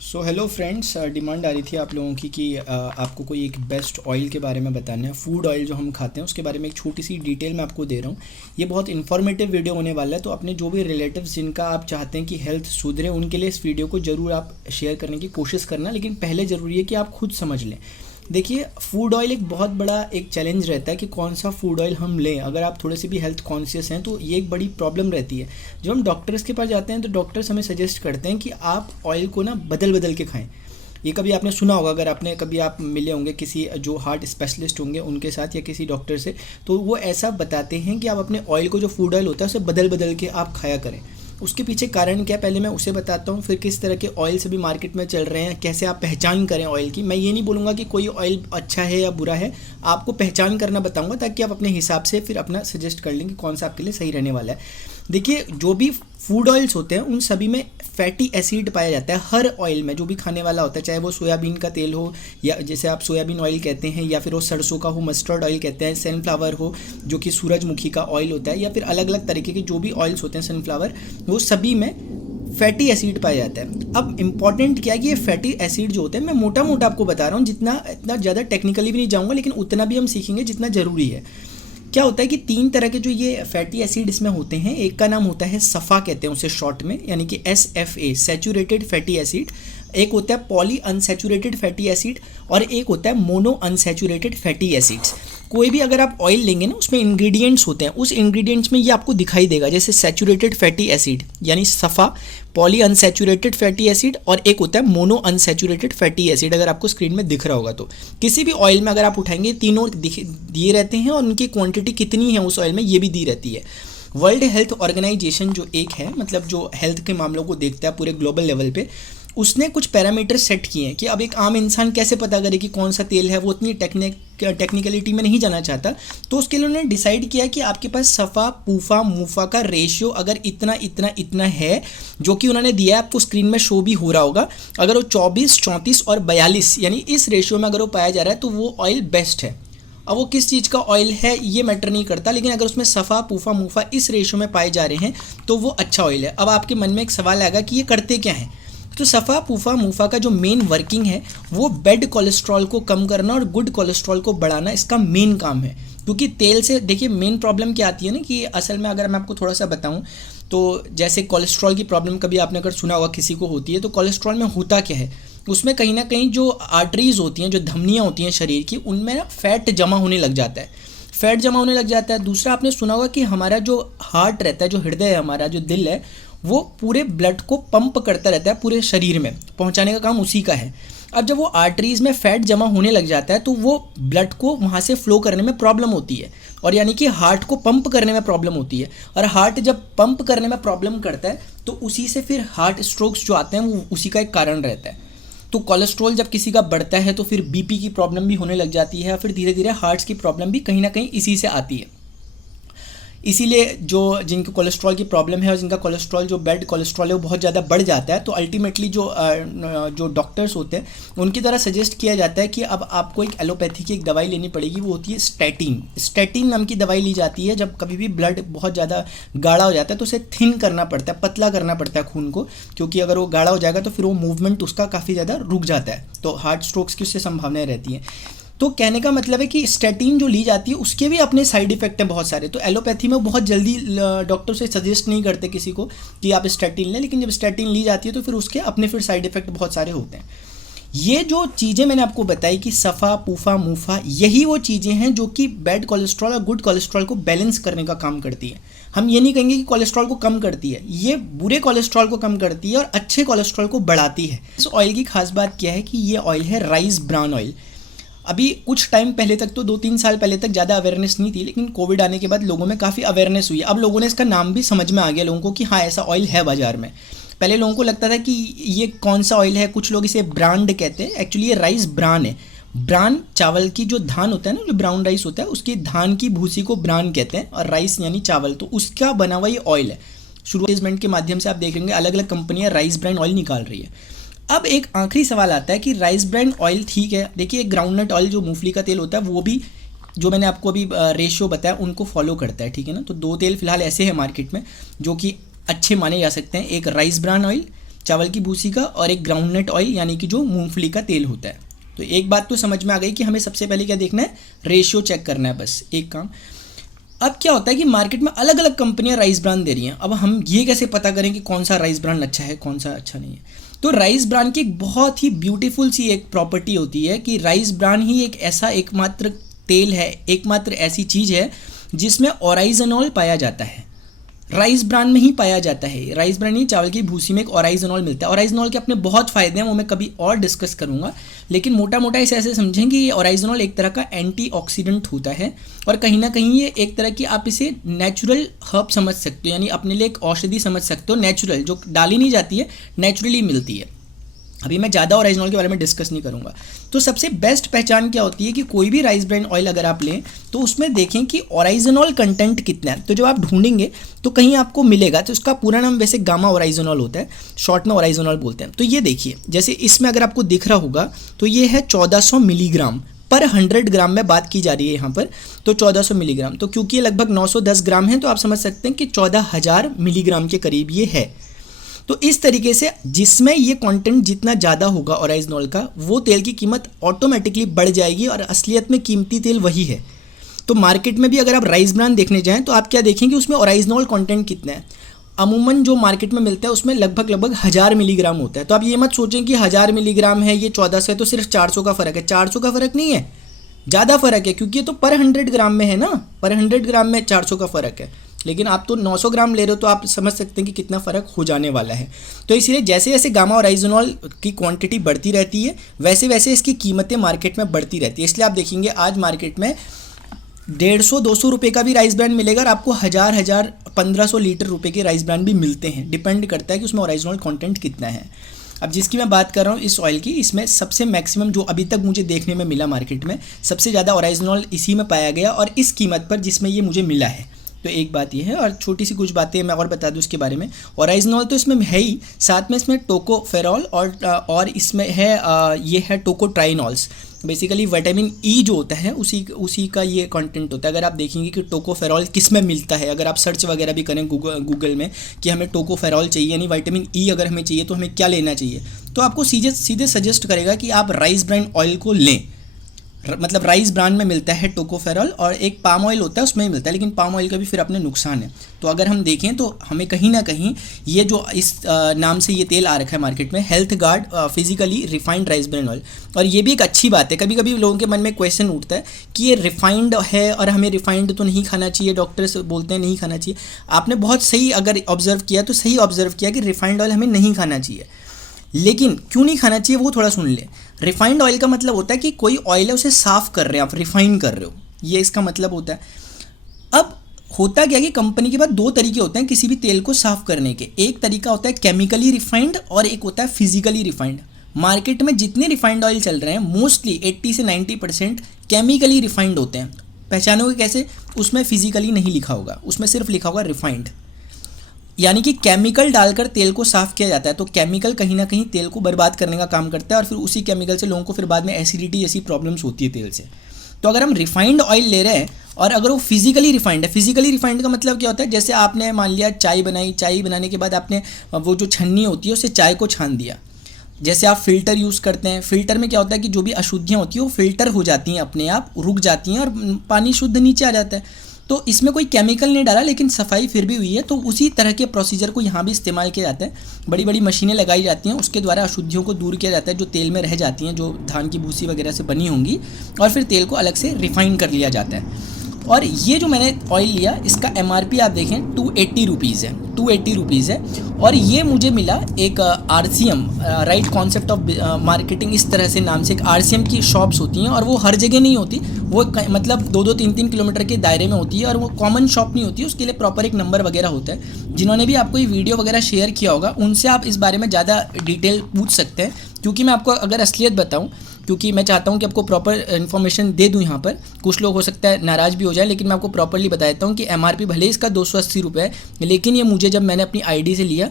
So hello friends, demand आ रही थी आप लोगों की कि आपको कोई एक बेस्ट ऑयल के बारे में बताना है। फूड ऑयल जो हम खाते हैं उसके बारे में एक छोटी सी डिटेल मैं आपको दे रहा हूँ। ये बहुत इन्फॉर्मेटिव वीडियो होने वाला है, तो अपने जो भी रिलेटिव्स जिनका आप चाहते हैं कि हेल्थ सुधरे उनके लिए इस वीडियो को ज़रूर आप शेयर करने की कोशिश करना। लेकिन पहले ज़रूरी है कि आप खुद समझ लें। देखिए, फूड ऑयल एक बहुत बड़ा एक चैलेंज रहता है कि कौन सा फूड ऑयल हम लें। अगर आप थोड़े से भी हेल्थ कॉन्शियस हैं तो ये एक बड़ी प्रॉब्लम रहती है। जब हम डॉक्टर्स के पास जाते हैं तो डॉक्टर्स हमें सजेस्ट करते हैं कि आप ऑयल को ना बदल बदल के खाएं। ये कभी आपने सुना होगा, अगर आपने कभी आप मिले होंगे किसी जो हार्ट स्पेशलिस्ट होंगे उनके साथ या किसी डॉक्टर से, तो वो ऐसा बताते हैं कि आप अपने ऑयल को, जो फूड ऑयल होता है, उसे बदल बदल के आप खाया करें। उसके पीछे कारण क्या है पहले मैं उसे बताता हूँ, फिर किस तरह के ऑयल से भी मार्केट में चल रहे हैं, कैसे आप पहचान करें ऑयल की। मैं ये नहीं बोलूँगा कि कोई ऑयल अच्छा है या बुरा है, आपको पहचान करना बताऊँगा ताकि आप अपने हिसाब से फिर अपना सजेस्ट कर लें कि कौन सा आपके लिए सही रहने वाला है। देखिए, जो भी फूड ऑयल्स होते हैं उन सभी में फैटी एसिड पाया जाता है। हर ऑयल में जो भी खाने वाला होता है, चाहे वो सोयाबीन का तेल हो या जैसे आप सोयाबीन ऑयल कहते हैं, या फिर वो सरसों का हो, मस्टर्ड ऑयल कहते हैं, सनफ्लावर हो जो कि सूरजमुखी का ऑयल होता है, या फिर अलग अलग तरीके के जो भी ऑयल्स होते हैं सनफ्लावर, वो सभी में फैटी एसिड पाया जाता है। अब इंपॉर्टेंट क्या है कि ये फैटी एसिड जो होते हैं, मैं मोटा मोटा आपको बता रहा हूँ, जितना इतना ज़्यादा टेक्निकली भी नहीं जाऊँगा, लेकिन उतना भी हम सीखेंगे जितना ज़रूरी है। क्या होता है कि 3 तरह के जो ये फैटी एसिड इसमें होते हैं। एक का नाम होता है सफ़ा, कहते हैं उसे शॉर्ट में, यानी कि SFA, सैचुरेटेड फैटी एसिड। एक होता है पॉली अनसैचुरेटेड फैटी एसिड, और एक होता है मोनो अनसैचुरेटेड फैटी एसिड्स। कोई भी अगर आप ऑयल लेंगे ना, उसमें इंग्रेडिएंट्स होते हैं, उस इंग्रेडिएंट्स में ये आपको दिखाई देगा, जैसे सैचुरेटेड फैटी एसिड यानी सफ़ा, पॉली अनसैचुरेटेड फैटी एसिड, और एक होता है मोनो अनसैचुरेटेड फैटी एसिड। अगर आपको स्क्रीन में दिख रहा होगा तो किसी भी ऑयल में अगर आप उठाएंगे, तीनों दिए रहते हैं, और उनकी क्वांटिटी कितनी है उस ऑयल में ये भी दी रहती है। वर्ल्ड हेल्थ ऑर्गेनाइजेशन जो एक है, मतलब जो हेल्थ के मामलों को देखता है पूरे ग्लोबल लेवल पे, उसने कुछ पैरामीटर सेट किए हैं कि अब एक आम इंसान कैसे पता करे कि कौन सा तेल है। वो उतनी टेक्निकलिटी में नहीं जाना चाहता, तो उसके लिए उन्होंने डिसाइड किया कि आपके पास सफ़ा, पूफा, मूफा का रेशियो अगर इतना इतना इतना है, जो कि उन्होंने दिया है, आपको स्क्रीन में शो भी हो रहा होगा। अगर वो 24, 34 और 42 यानी इस रेशियो में अगर वो पाया जा रहा है तो वो ऑयल बेस्ट है। अब वो किस चीज़ का ऑयल है ये मैटर नहीं करता, लेकिन अगर उसमें सफ़ा, पूफा, मूफा इस रेशियो में पाए जा रहे हैं तो वो अच्छा ऑयल है। अब आपके मन में एक सवाल आएगा कि ये करते क्या है। तो सफ़ा, पूफा, मूफा का जो मेन वर्किंग है वो बैड कोलेस्ट्रॉल को कम करना और गुड कोलेस्ट्रॉल को बढ़ाना, इसका मेन काम है। क्योंकि तेल से देखिए मेन प्रॉब्लम क्या आती है ना, कि असल में अगर मैं आपको थोड़ा सा बताऊं तो जैसे कोलेस्ट्रॉल की प्रॉब्लम कभी आपने अगर सुना होगा किसी को होती है, तो कोलेस्ट्रॉल में होता क्या है, उसमें कहीं ना कहीं जो आर्टरीज होती हैं, जो धमनियाँ होती हैं शरीर की, उनमें ना फैट जमा होने लग जाता है। फैट जमा होने लग जाता है। दूसरा, आपने सुना होगा कि हमारा जो हार्ट रहता है, जो हृदय है, हमारा जो दिल है, वो पूरे ब्लड को पंप करता रहता है, पूरे शरीर में पहुंचाने का काम उसी का है। अब जब वो आर्टरीज में फैट जमा होने लग जाता है तो वो ब्लड को वहाँ से फ्लो करने में प्रॉब्लम होती है, और यानी कि हार्ट को पंप करने में प्रॉब्लम होती है। और हार्ट जब पंप करने में प्रॉब्लम करता है तो उसी से फिर हार्ट स्ट्रोक्स जो आते हैं वो उसी का एक कारण रहता है। तो कोलेस्ट्रॉल जब किसी का बढ़ता है तो फिर बीपी की प्रॉब्लम भी होने लग जाती है, फिर धीरे धीरे हार्ट्स की प्रॉब्लम भी कहीं ना कहीं इसी से आती है। इसीलिए जो जिनके कोलेस्ट्रॉल की प्रॉब्लम है और जिनका कोलेस्ट्रॉल जो बैड कोलेस्ट्रॉल है वो बहुत ज़्यादा बढ़ जाता है, तो अल्टीमेटली जो डॉक्टर्स होते हैं उनकी तरह सजेस्ट किया जाता है कि अब आपको एक एलोपैथी की एक दवाई लेनी पड़ेगी। वो होती है स्टैटिन। स्टैटिन नाम की दवाई ली जाती है जब कभी भी ब्लड बहुत ज़्यादा गाढ़ा हो जाता है, तो उसे थिन करना पड़ता है, पतला करना पड़ता है खून को, क्योंकि अगर वो गाढ़ा हो जाएगा तो फिर वो मूवमेंट उसका काफ़ी ज़्यादा रुक जाता है, तो हार्ट स्ट्रोक्स की उससे संभावनाएं रहती हैं। तो कहने का मतलब है कि स्टैटिन जो ली जाती है उसके भी अपने साइड इफेक्ट हैं बहुत सारे। तो एलोपैथी में बहुत जल्दी डॉक्टर से सजेस्ट नहीं करते किसी को कि आप स्टैटिन लें, लेकिन जब स्टैटिन ली जाती है तो फिर उसके अपने फिर साइड इफेक्ट बहुत सारे होते हैं। ये जो चीज़ें मैंने आपको बताई कि सफ़ा, पूफा, मूफा, यही वो चीज़ें हैं जो कि बैड कोलेस्ट्रॉल और गुड कोलेस्ट्रॉल को बैलेंस करने का काम करती है। हम ये नहीं कहेंगे कि कोलेस्ट्रॉल को कम करती है, ये बुरे कोलेस्ट्रॉल को कम करती है और अच्छे कोलेस्ट्रॉल को बढ़ाती है। इस ऑयल की खास बात क्या है कि ये ऑयल है राइस ब्रान ऑयल। अभी कुछ टाइम पहले तक तो 2-3 साल पहले तक ज़्यादा अवेयरनेस नहीं थी, लेकिन कोविड आने के बाद लोगों में काफ़ी अवेयरनेस हुई। अब लोगों ने इसका नाम भी समझ में आ गया लोगों को कि हाँ ऐसा ऑयल है बाज़ार में। पहले लोगों को लगता था कि ये कौन सा ऑयल है, कुछ लोग इसे ब्रांड कहते हैं, एक्चुअली ये राइस ब्रान है। ब्रान चावल की जो धान होता है ना, जो ब्राउन राइस होता है, उसकी धान की भूसी को ब्रान कहते हैं, और राइस यानी चावल, तो उसका बना हुआ ये ऑयल है। शुरुआत के माध्यम से आप देखेंगे अलग अलग कंपनियाँ राइस ब्रान ऑयल निकाल रही है। अब एक आखिरी सवाल आता है कि राइस ब्रान ऑयल ठीक है, देखिए ग्राउंडनट ऑयल जो मूंगफली का तेल होता है वो भी, जो मैंने आपको अभी रेशियो बताया, उनको फॉलो करता है, ठीक है ना। तो 2 तेल फिलहाल ऐसे हैं मार्केट में जो कि अच्छे माने जा सकते हैं, एक राइस ब्रान ऑयल चावल की भूसी का, और एक ग्राउंडनट ऑयल यानी कि जो मूंगफली का तेल होता है। तो एक बात तो समझ में आ गई कि हमें सबसे पहले क्या देखना है, रेशियो चेक करना है, बस एक काम। अब क्या होता है कि मार्केट में अलग अलग कंपनियां राइस ब्रांड दे रही हैं। अब हम ये कैसे पता करें कि कौन सा राइस ब्रांड अच्छा है, कौन सा अच्छा नहीं है? तो राइस ब्रांड की एक बहुत ही ब्यूटीफुल सी एक प्रॉपर्टी होती है कि राइस ब्रांड ही एक ऐसा एकमात्र तेल है, एकमात्र ऐसी चीज़ है जिसमें ओराइजनॉल पाया जाता है। राइस ब्रांड में ही पाया जाता है। राइस ब्रांड नहीं, चावल की भूसी में एक ओराइजनॉल मिलता है। ओराइजनॉल के अपने बहुत फ़ायदे हैं, वो मैं कभी और डिस्कस करूंगा, लेकिन मोटा मोटा इसे ऐसे समझें कि ये ओराइजनॉल एक तरह का एंटीऑक्सीडेंट होता है, और कहीं ना कहीं ये एक तरह की, आप इसे नेचुरल हर्ब समझ सकते हो, यानी अपने लिए एक औषधि समझ सकते हो, नेचुरल, जो डाली नहीं जाती है, नेचुरली मिलती है। अभी मैं ज़्यादा ओरिजिनल के बारे में डिस्कस नहीं करूँगा। तो सबसे बेस्ट पहचान क्या होती है कि कोई भी राइस ब्रांड ऑयल अगर आप लें तो उसमें देखें कि ओरिजिनॉल कंटेंट कितना है। तो जब आप ढूंढेंगे तो कहीं आपको मिलेगा, तो उसका पूरा नाम वैसे गामा ओरिजिनॉल होता है, शॉर्ट में ओरिजिनॉल बोलते हैं। तो ये देखिए, जैसे इसमें अगर आपको दिख रहा होगा तो ये है 1400 मिलीग्राम पर 100 ग्राम में बात की जा रही है यहाँ पर, तो 1400 मिलीग्राम। तो क्योंकि ये लगभग 910 ग्राम है तो आप समझ सकते हैं कि 14,000 मिलीग्राम के करीब ये है। तो इस तरीके से जिसमें ये कंटेंट जितना ज़्यादा होगा ओरिजिनॉल का, वो तेल की कीमत ऑटोमेटिकली बढ़ जाएगी, और असलियत में कीमती तेल वही है। तो मार्केट में भी अगर आप राइस ब्रांड देखने जाएं तो आप क्या देखेंगे, उसमें ओरिजिनॉल कंटेंट कितना है। अमूमन जो मार्केट में मिलता है उसमें लगभग 1000 मिलीग्राम होता है। तो आप ये मत सोचें कि 1000 मिलीग्राम है, ये 1400 है, तो सिर्फ 400 का फ़र्क है। 400 का फ़र्क नहीं है, ज़्यादा फ़र्क है, क्योंकि ये तो पर 100 ग्राम में है ना, पर 100 ग्राम में 400 का फ़र्क है। लेकिन आप तो 900 ग्राम ले रहे हो, तो आप समझ सकते हैं कि कितना फ़र्क हो जाने वाला है। तो इसलिए जैसे जैसे गामा ओरिजिनॉल की क्वांटिटी बढ़ती रहती है, वैसे वैसे इसकी कीमतें मार्केट में बढ़ती रहती है। इसलिए आप देखेंगे आज मार्केट में 150-200 रुपये का भी राइस ब्रांड मिलेगा, और आपको 1000 1500 लीटर रुपये के राइस ब्रांड भी मिलते हैं। डिपेंड करता है कि उसमें ओरिजिनल कंटेंट कितना है। अब जिसकी मैं बात कर रहा हूँ इस ऑयल की, इसमें सबसे मैक्सिमम जो अभी तक मुझे देखने में मिला मार्केट में, सबसे ज़्यादा ओरिजिनल इसी में पाया गया, और इस कीमत पर जिसमें ये मुझे मिला है। तो एक बात ये है, और छोटी सी कुछ बातें मैं और बता दूं इसके बारे में। ओरिजिनॉल तो इसमें है ही, साथ में इसमें टोकोफेरॉल और इसमें है ये है टोकोट्राइनॉल्स। बेसिकली विटामिन ई जो होता है उसी का ये कंटेंट होता है। अगर आप देखेंगे कि टोकोफेरॉल किस में मिलता है, अगर आप सर्च वगैरह भी करें गूगल में कि हमें टोकोफेरॉल चाहिए, यानी विटामिन ई अगर हमें चाहिए तो हमें क्या लेना चाहिए, तो आपको सीधे सजेस्ट करेगा कि आप राइस ब्रांड ऑयल को लें। मतलब राइस ब्रांड में मिलता है टोकोफेरॉल, और एक पाम ऑयल होता है उसमें ही मिलता है, लेकिन पाम ऑयल का भी फिर अपने नुकसान है। तो अगर हम देखें तो हमें कहीं ना कहीं ये जो इस नाम से ये तेल आ रखा है मार्केट में, health guard physically refined rice brand oil. और ये भी एक अच्छी बात है। कभी कभी लोगों के मन में क्वेश्चन उठता है कि ये रिफाइंड है और हमें रिफाइंड तो नहीं खाना चाहिए, डॉक्टर्स बोलते हैं नहीं खाना चाहिए। आपने बहुत सही अगर ऑब्जर्व किया तो सही ऑब्जर्व किया कि रिफाइंड ऑयल हमें नहीं खाना चाहिए, लेकिन क्यों नहीं खाना चाहिए वो थोड़ा सुन ले। रिफाइंड ऑयल का मतलब होता है कि कोई ऑयल है उसे साफ़ कर रहे हैं आप, रिफाइन कर रहे हो, ये इसका मतलब होता है। अब होता क्या कि कंपनी के पास दो तरीके होते हैं किसी भी तेल को साफ़ करने के। एक तरीका होता है केमिकली रिफाइंड, और एक होता है फिजिकली रिफाइंड। मार्केट में जितने रिफाइंड ऑयल चल रहे हैं मोस्टली 80 से 90% केमिकली रिफाइंड होते हैं। पहचानोगे कैसे? उसमें फिजिकली नहीं लिखा होगा, उसमें सिर्फ लिखा होगा रिफाइंड, यानी कि केमिकल डालकर तेल को साफ़ किया जाता है। तो केमिकल कहीं ना कहीं तेल को बर्बाद करने का काम करता है, और फिर उसी केमिकल से लोगों को फिर बाद में एसिडिटी जैसी प्रॉब्लम्स होती है तेल से। तो अगर हम रिफाइंड ऑयल ले रहे हैं और अगर वो फिजिकली रिफाइंड है, फिजिकली रिफाइंड का मतलब क्या होता है, जैसे आपने मान लिया चाय बनाई, चाय बनाने के बाद आपने वो जो छन्नी होती है उससे चाय को छान दिया। जैसे आप फ़िल्टर यूज़ करते हैं, फ़िल्टर में क्या होता है कि जो भी अशुद्धियाँ होती हैं वो फ़िल्टर हो जाती हैं, अपने आप रुक जाती हैं और पानी शुद्ध नीचे आ जाता है। तो इसमें कोई केमिकल नहीं डाला, लेकिन सफाई फिर भी हुई है। तो उसी तरह के प्रोसीजर को यहाँ भी इस्तेमाल किया जाता है। बड़ी बड़ी मशीनें लगाई जाती हैं, उसके द्वारा अशुद्धियों को दूर किया जाता है जो तेल में रह जाती हैं, जो धान की भूसी वगैरह से बनी होंगी, और फिर तेल को अलग से रिफ़ाइन कर लिया जाता है। और ये जो मैंने ऑयल लिया इसका MRP आप देखें 280 रुपीज़ है, 280 रुपीज़ है। और ये मुझे मिला एक RCM, right concept of marketing, इस तरह से नाम से एक RCM की शॉप्स होती हैं, और वो हर जगह नहीं होती, वो मतलब 2-2, 3-3 किलोमीटर के दायरे में होती है, और वो कॉमन शॉप नहीं होती, उसके लिए प्रॉपर एक नंबर वगैरह होता है। जिन्होंने भी आपको ये वीडियो वगैरह शेयर किया होगा उनसे आप इस बारे में ज़्यादा डिटेल पूछ सकते हैं, क्योंकि मैं आपको अगर असलियत बताऊँ, क्योंकि मैं चाहता हूं कि आपको प्रॉपर इन्फॉर्मेशन दे दूं। यहाँ पर कुछ लोग हो सकता है नाराज़ भी हो जाए, लेकिन मैं आपको प्रॉपरली बता देता हूं कि MRP भले इसका 280 रुपये है, लेकिन ये मुझे जब मैंने अपनी ID से लिया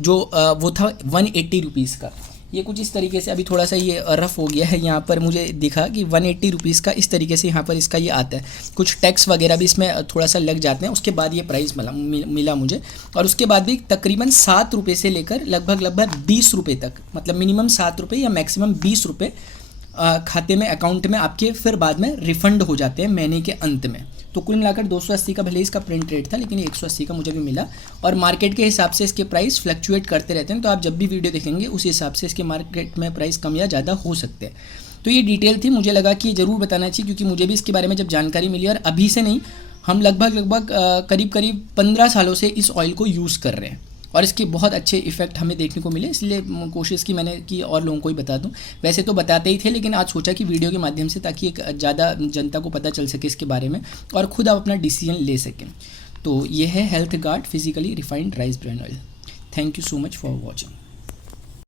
जो वो था 180 रुपीज़ का। ये कुछ इस तरीके से, अभी थोड़ा सा ये रफ़ हो गया है, यहाँ पर मुझे दिखा कि 180 रुपीज़ का इस तरीके से यहाँ पर इसका ये आता है। कुछ टैक्स वगैरह भी इसमें थोड़ा सा लग जाते हैं, उसके बाद ये प्राइस मिला मुझे। और उसके बाद भी तकरीबन 7 रुपये से लेकर लगभग 20 रुपये तक, मतलब मिनिमम 7 रुपये या मैक्सिमम 20 रुपये खाते में, अकाउंट में आपके फिर बाद में रिफ़ंड हो जाते हैं महीने के अंत में। तो कुल मिलाकर 280 का भले ही इसका प्रिंट रेट था, लेकिन ये 180 का मुझे भी मिला। और मार्केट के हिसाब से इसके प्राइस फ्लक्चुएट करते रहते हैं, तो आप जब भी वीडियो देखेंगे उस हिसाब से इसके मार्केट में प्राइस कम या ज़्यादा हो सकते हैं। तो ये डिटेल थी, मुझे लगा कि ज़रूर बताना चाहिए, क्योंकि मुझे भी इसके बारे में जब जानकारी मिली, और अभी से नहीं, हम लगभग करीब 15 सालों से इस ऑयल को यूज़ कर रहे हैं और इसके बहुत अच्छे इफ़ेक्ट हमें देखने को मिले, इसलिए कोशिश की मैंने कि और लोगों को ही बता दूं। वैसे तो बताते ही थे, लेकिन आज सोचा कि वीडियो के माध्यम से, ताकि एक ज़्यादा जनता को पता चल सके इसके बारे में और ख़ुद आप अपना डिसीजन ले सकें। तो ये है health guard physically refined rice bran oil. Thank you so much for watching.